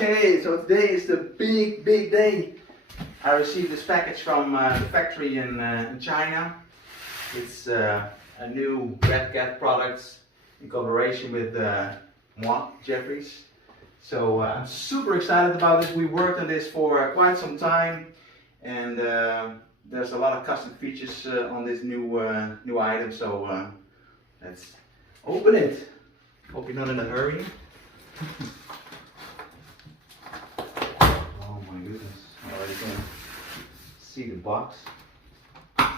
Okay, so today is the big day. I received this package from the factory in China. It's a new Redcat product in collaboration with Jevries. So I'm super excited about this. We worked on this for quite some time, and there's a lot of custom features on this new item. So let's open it. Hope you're not in a hurry. Oh my goodness, I already can see the box. And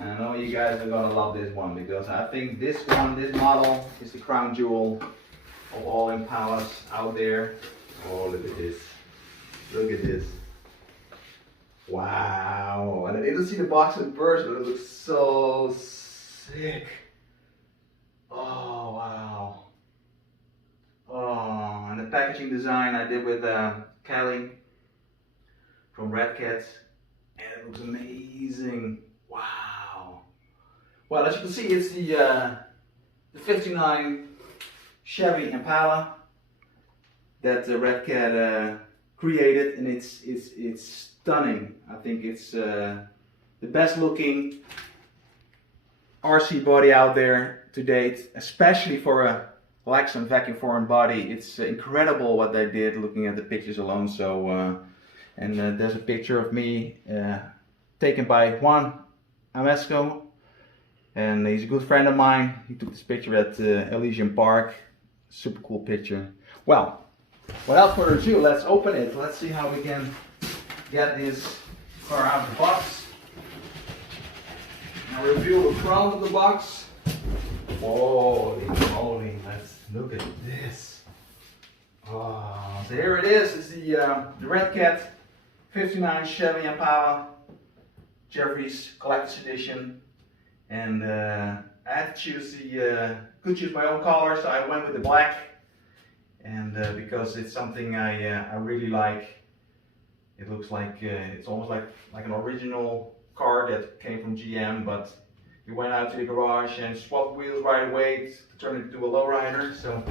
I know you guys are gonna love this one because I think this model is the crown jewel of all Impalas out there. Oh, look at this. Look at this. Wow. And I didn't see the box in person, but it looks so sick. Oh, wow. Oh, and the packaging design I did with Kelly from Redcat, and it looks amazing. Wow. Well, as you can see, it's the 59 Chevy Impala that Redcat created, and it's stunning. I think it's the best looking RC body out there to date, especially for a Lexan vacuum formed body. It's incredible what they did, looking at the pictures alone. So and there's a picture of me taken by Juan Amesco, and he's a good friend of mine. He took this picture at Elysian Park. Super cool picture. Well, without further ado, let's open it. Let's see how we can get this car out of the box. Now reveal the front of the box. Holy moly, let's look at this. Oh, so here it is. It's the Redcat 59 Chevy Impala Jevries Collector's Edition. And I had to choose could choose my own color, so I went with the black. And because it's something I really like. It looks like it's almost like an original car that came from GM, but he went out to the garage and swapped wheels right away to turn it into a lowrider. So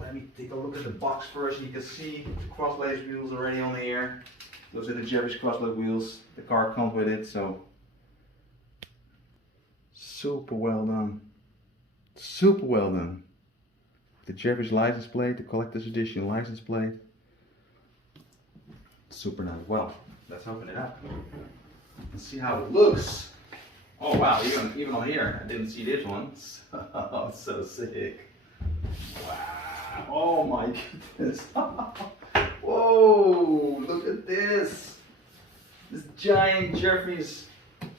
let me take a look at the box first. You can see the crossblade wheels already on here. Those are the Jevries crossblade wheels. The car comes with it, so super well done. Super well done. The Jevries license plate, the collector's edition license plate. Super nice. Well, let's open it up and see how it looks. Oh wow, even on here, I didn't see this one. Oh, so sick. Wow. Oh my goodness. Whoa, look at this. This giant Jevries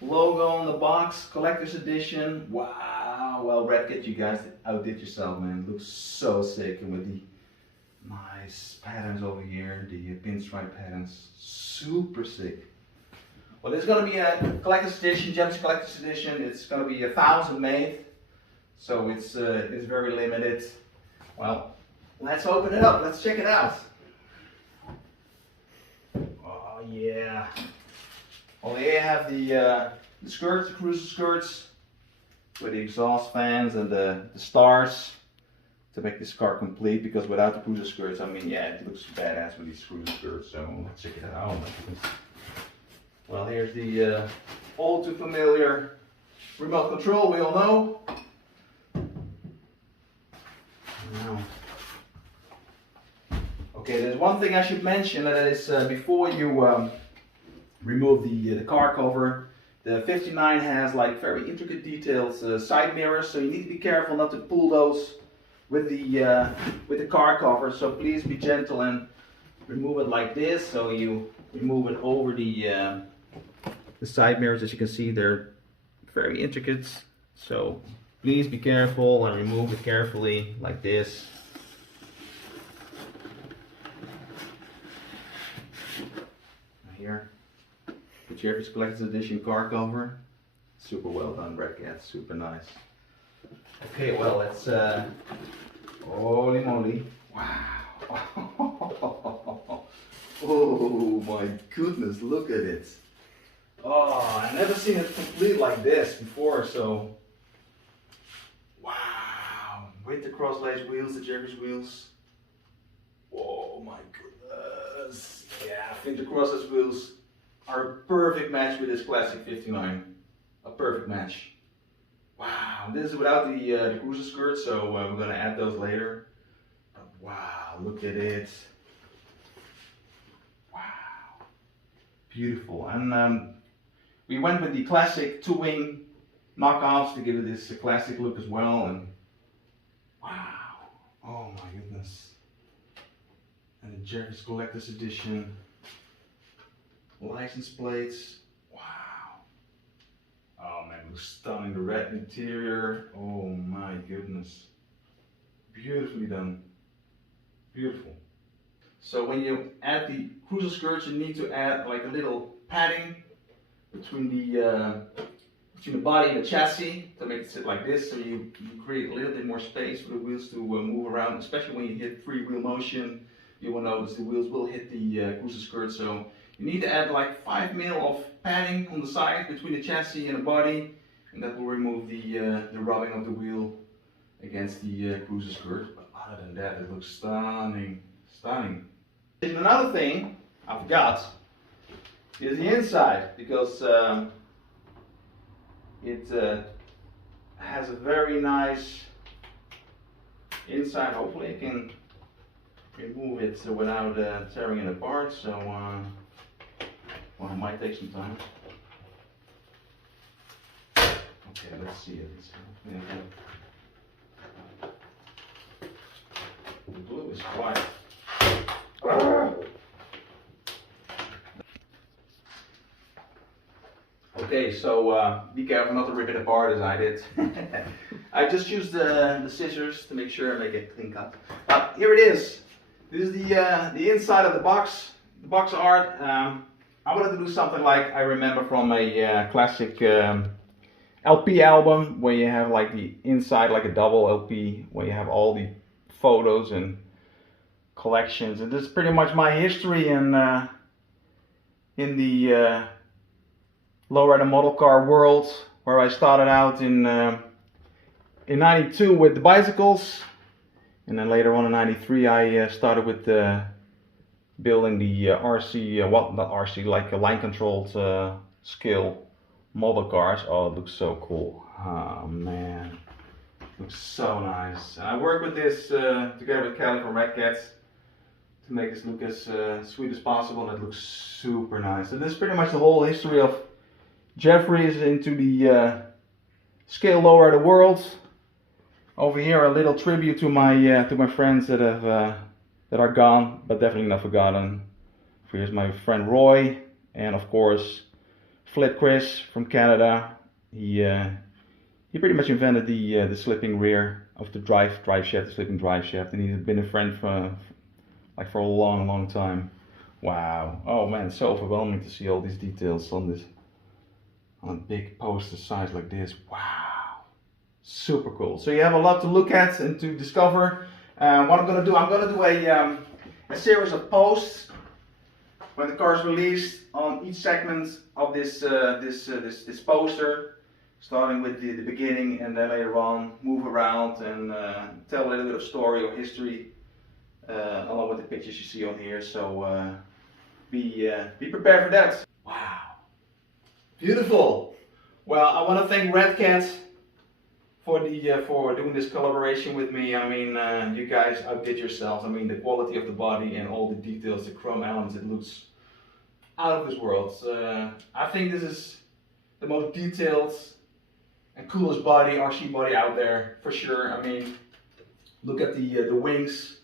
logo on the box, collector's edition. Wow. Well, Redcat, you guys outdid yourself, man. It looks so sick, and with the nice patterns over here, the pinstripe patterns, super sick. Well, this is going to be a collector's edition, Jevries collector's edition. It's going to be 1,000 made, so it's very limited. Well, let's open it up. Let's check it out. Oh yeah. Well, here you have the skirts, the cruiser skirts, with the exhaust fans and the stars to make this car complete. Because without the cruiser skirts, I mean, yeah, it looks badass with these cruiser skirts. So let's check it out. Well, here's the all too familiar remote control, we all know. Now, okay, there's one thing I should mention, and that is before you remove the car cover, the 59 has like very intricate details, side mirrors, so you need to be careful not to pull those with the car cover. So please be gentle and remove it like this. So you remove it over the side mirrors. As you can see, they're very intricate, so please be careful and remove it carefully like this. Here, the Jevries Collector's Edition car cover. Super well done, Redcat, super nice. Okay, well, let's holy moly. Wow. Oh my goodness, look at it. Oh, I've never seen it complete like this before, so wow. With the crossblade wheels, the Jevries wheels. Oh my goodness. Yeah, I think the crossless wheels are a perfect match with this classic 59. A perfect match. Wow, this is without the cruiser skirt, so we're gonna add those later. But wow, look at it. Wow, beautiful. And we went with the classic two-wing knockoffs to give it this classic look as well. And wow, oh my goodness. And the Jevries Collector's Edition. License plates. Wow. Oh man, it looks stunning. The red interior. Oh my goodness. Beautifully done. Beautiful. So when you add the cruiser skirts, you need to add like a little padding between the body and the chassis to make it sit like this. So you create a little bit more space for the wheels to move around, especially when you hit free wheel motion. You will notice the wheels will hit the cruiser skirt. So you need to add like 5 mil of padding on the side between the chassis and the body, and that will remove the rubbing of the wheel against the cruiser skirt. But other than that, it looks stunning, stunning. And another thing I forgot is the inside, because it has a very nice inside. Hopefully I can remove it without tearing it apart. So well, it might take some time. Okay, let's see it. The glue is quite. Okay, so be careful not to rip it apart as I did. I just used the scissors to make sure I make a clean cut. Here it is. This is the inside of the box art. I wanted to do something like I remember from a classic LP album, where you have like the inside like a double LP, where you have all the photos and collections. And this is pretty much my history in the lowrider model car world, where I started out in '92 with the bicycles, and then later on in '93 I started with building the RC, well, not RC, like a line controlled scale model cars. Oh, it looks so cool. Oh man, looks so nice. And I worked with this together with Kelly from Redcat to make this look as sweet as possible, and it looks super nice. And this is pretty much the whole history of Jevries into the scale lowrider world. Over here, a little tribute to my friends that have that are gone, but definitely not forgotten. Here's my friend Roy, and of course Flip Chris from Canada. He pretty much invented the slipping rear of the drive shaft, the slipping drive shaft, and he's been a friend for a long time. Wow. Oh man, it's so overwhelming to see all these details on this, on a big poster size like this. Wow, super cool. So you have a lot to look at and to discover. What I'm gonna do a series of posts when the car is released on each segment of this poster, starting with the beginning, and then later on move around and tell a little bit of story or history along with the pictures you see on here. So be prepared for that. Wow. Beautiful. Well, I want to thank Redcat for doing this collaboration with me. I mean, you guys outdid yourselves. I mean, the quality of the body and all the details, the chrome elements, it looks out of this world. I think this is the most detailed and coolest body, RC body out there for sure. I mean, look at the wings.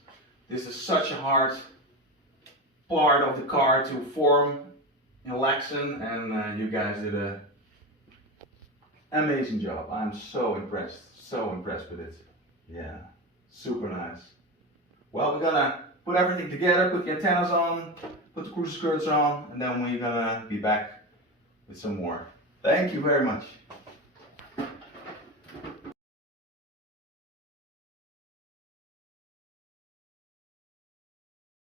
This is such a hard part of the car to form in Lexan, and you guys did a amazing job. I'm so impressed with it. Yeah, super nice. Well, we're gonna put everything together, put the antennas on, put the cruiser skirts on, and then we're gonna be back with some more. Thank you very much.